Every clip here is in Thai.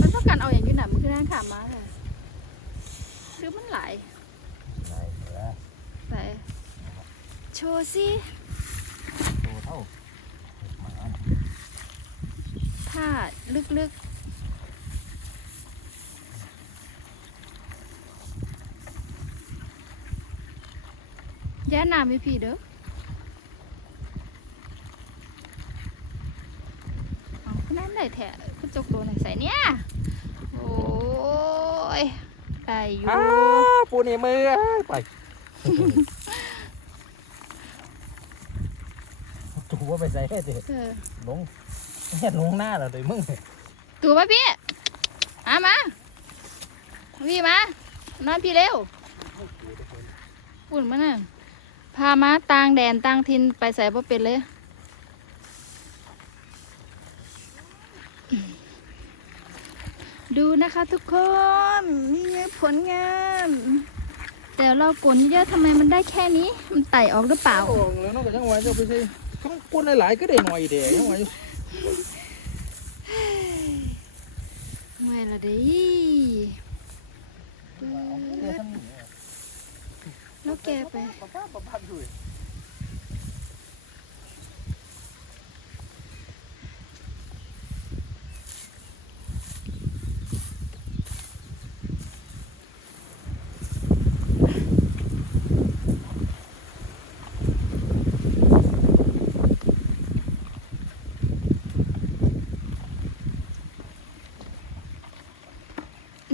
มันต้องการเอาอย่างนี้หนามันคือนั่งขามมาเลยหรือมันไหลายไหนแล้วไหลโชว์สิตัวเท่าเห็ดหมาน่ะถ้าลึกๆย่าน้ำไม่พี่เด้อเอาขึ้นนั่นได้แท้ขึ้นจกโดนไหนใส่เนี่ย โอ้ย ได้อยู่อ้าวปูนี่มือเอ้ยไปตัวว่าไปใส่เฮ็ดดิเออลงเฮ็ดลงหน้าแล้วเดี๋ยวมึงตัวมาพี่มามาพี่มานอนพี่เร็วปุ่นมาน่ะพามาต่างแดนต่างทินไปใส่บ่เป็นเลย ดูนะคะทุกคนนี่ไงผลงาน แต่เรากลนเยอะทำไมมันได้แค่นี้ มันไต่ออกหรือเปล่า โอ้แล้วน้องก็จังหวะจะไปใส่ข้างปนหลายๆก็ได้หน่อยเดียวจังหวะอยู่เมื่อยละเดิแล้วแกไป ปะป้าปะป้าอยู่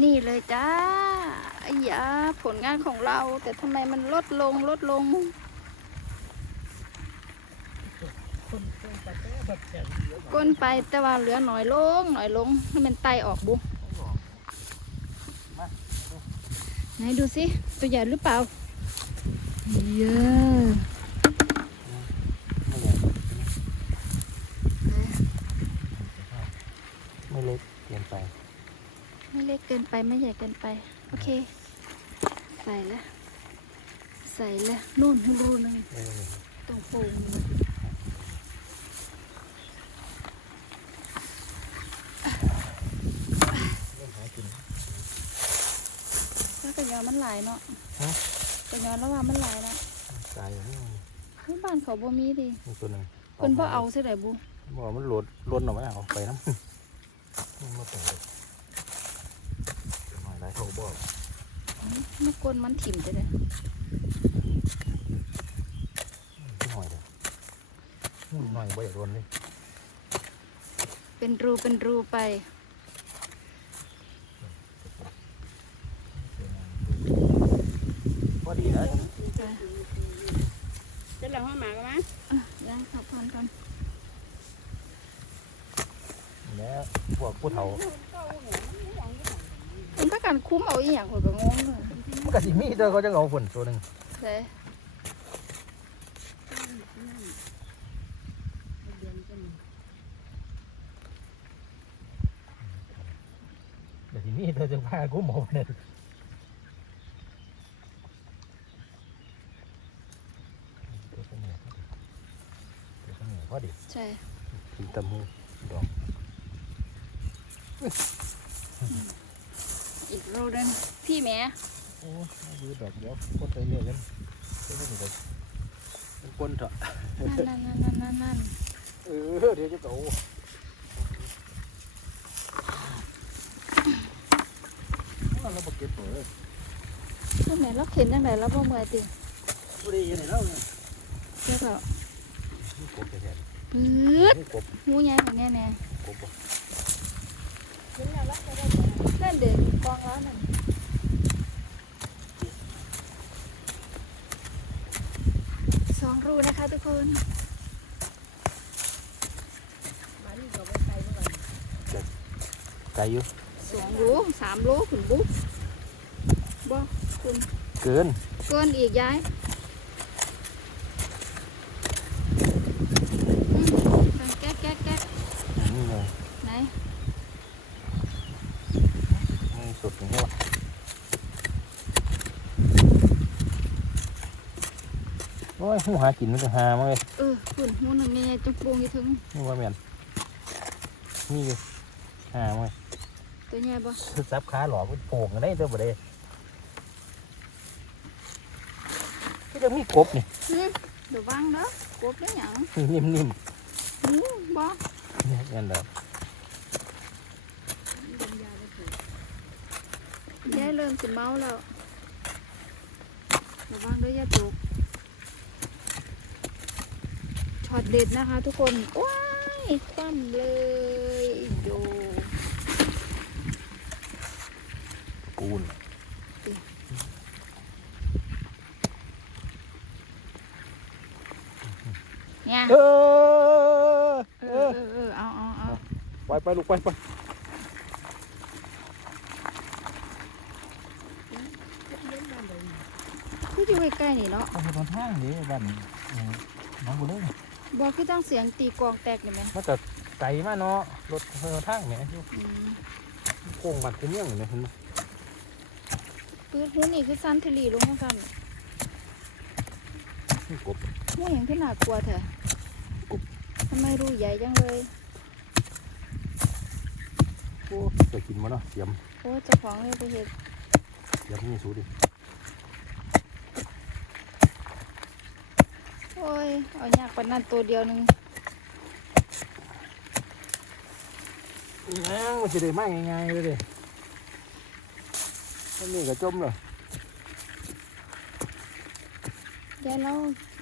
นี่เลยจ้าไอ้ยาผลงานของเรา แต่ทำไมมันลดลงลดลง ก้นไปแต่ว่าเหลือหน่อยลงหน่อยลงให้มันไตออกบุไหนดูสิ ตัวใหญ่หรือเปล่า เยอะ ไม่เล็กเปลี่ยนไป ไม่ เล็กเกินไปไม่ใหญ่เกินไป โอเค ใส่แล้วใส่แล้วนู่นรูนึงเออตรงโป่งแล้วกระยอนมันหลายเนาะกระยอนแล้วว่ามันหลายเนาะตายอย่างนี้เฮ้ยบ้านเขาบ่มีดิมีตัวหนึ่งเพิ่นบ่เอาใช่ไหมบุบอกมันหลดล้นออกมาเอาไปน้ำมันมาเป็น เลยหน่อยไรเขาบอกมากวนมันถิ่มจะเลยหน่อยเดียวหน่อยบ่อยากโดนเลยเป็นรูเป็นรูไปพอดีนะจะหลังห้องหมากันไหมยังขับพันกันแล้วพวกผู้เฒ่า เป็นถ้าการคุ้มเอาอีหยังข่อยก็งงเลยมันก็สิมีเด้อเขาจะเอาฝนตัวหนึ่งใช่เดี๋ยวสิมีเด้อจะพากูหมอเนี่ยตัวเสนียตัวเสนียพอดีใช่ทีตะมูดอก อีกรูนึงพี่แหม่โอ้ยดูดอกเดียวปนไปเรื่อยกันเดี๋ยวนี่ก็มันปนเถอะนั่นนั่นนั่นนั่นนั่นเออเดี๋ยวจะโตเราบกเก็บตัวเลยพี่แหม่เราเข็นยังไงเราบ่เมื่อยติบุรีอยู่ไหนแล้วเนี่ยเจ้าก็นี่กบแท้ปื๊ดๆนี่กบหูใหญ่ของแน่แน่กบบ่นั่ นเด็กกองแล้วนั่นสองรูนะคะทุกคนมานี่ก็ไปใส่เมื่อไหร่ไกลอยู่สองรูสามรูขุนบุ๊กบ่คุณเกิน เกินอีกย้ายอืมดังแก๊กแก๊กแก๊ก นี่ไง ไหน นี่สุดอย่างนี้วะโอ้ยหูหากินมันจะหามั้งเลยเออคุณหูหนึ่งใหญ่ๆจุกโปงยี่ถึงนี่ว่าแม่นนี่อยู่หามั้งเลยแต่ตัวใหญ่บ่ซับขาหลอกมันโป่งกันได้เด้อบ่ได้ก็จะมีกบนี่อืมเดี๋ยววางเด้อกบได้หยังนิ่มอืมบ่ๆนี่นั่นแหละยายเริ่มสิเมาแล้วระวังด้วยยาจุก ช็อตเด็ดนะคะ ทุกคนว้ายคว่ำเลยโยปูนเนี่ยเออเอเอออเออเออเอาเอาเอาไปไปลูกไปไปคืออยู่ใกล้ๆนี่เนาะไปบนทางนี้บ้านอืมน้องบุเล่ บอกคือต้องเสียงตีกลองแตกเลยไหมมันก็ไกลมากเนาะรถเดินทางแหมอยู่อืมโค้งบันเป็นเรื่องเลยเห็นไหมปืนหูนี่คือสั้นทะลีลงมากันมีกบ หูอย่างที่น่ากลัวเถอะทำไมรูใหญ่จังเลยโอ้จะกินมั้เนาะเสียมโอ้เจ้าของเลยไปเห็ดเสียมนี่สูดิ อ้ย เอายากกว่านั้นตัวเดียวหนึงยังมันจะได้มาง่ายๆเลยเดิอันนี้ก็จมเลยยายเรา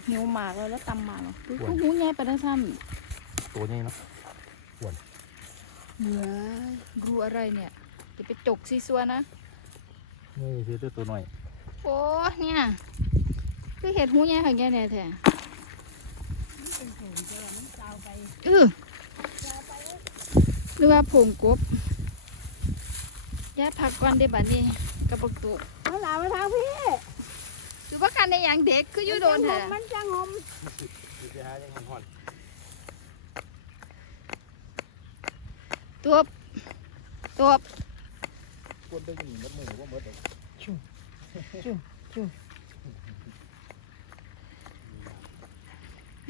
หิวหมากเลยแล้วตำหมากเหรอคือเขาหูใหญ่ไปทั้งซ้ตัวนี้เนาะำเหนือรูอะไรเนี่ยจะไปจกซีซัวนะ นี่คือตัวตัวน้อยโอ้เนี่ย คือเห็ดหูใหญ่ค่ะแกเนี่ยแท้ เออหรือว่าผงกบยายพักก่อนได้บัดนี้กระบอกตุมาหลามาทางพี่หรือว่าคันในอย่างเด็กคืออยู่โดนแท้มันจังหอมคือจะหายังห่อนตัวบตัวบคนได้ยินมัดมือว่ามัดเลย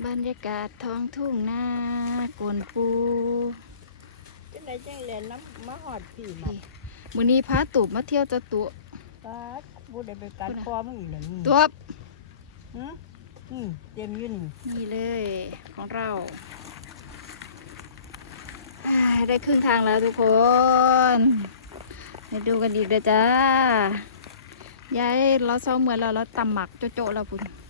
บรรยากาศท้องทุ่งนากวนปูจังไดจังแลนน้ำมาหอดพี่มามื้อนี้พาตูบมาเที่ยวจะตุปาดบ่ได้ไปกัดคอมึงอีกแล้วนี่ตัวบหือนี่เต็มอยู่นี่นี่เลยของเราอ่าได้ครึ่งทางแล้วทุกคนไปดูกันอีกเลยจ้ายายเราเศร้าเหมือนเราเราตำหมักโจะๆแล้วพุ่น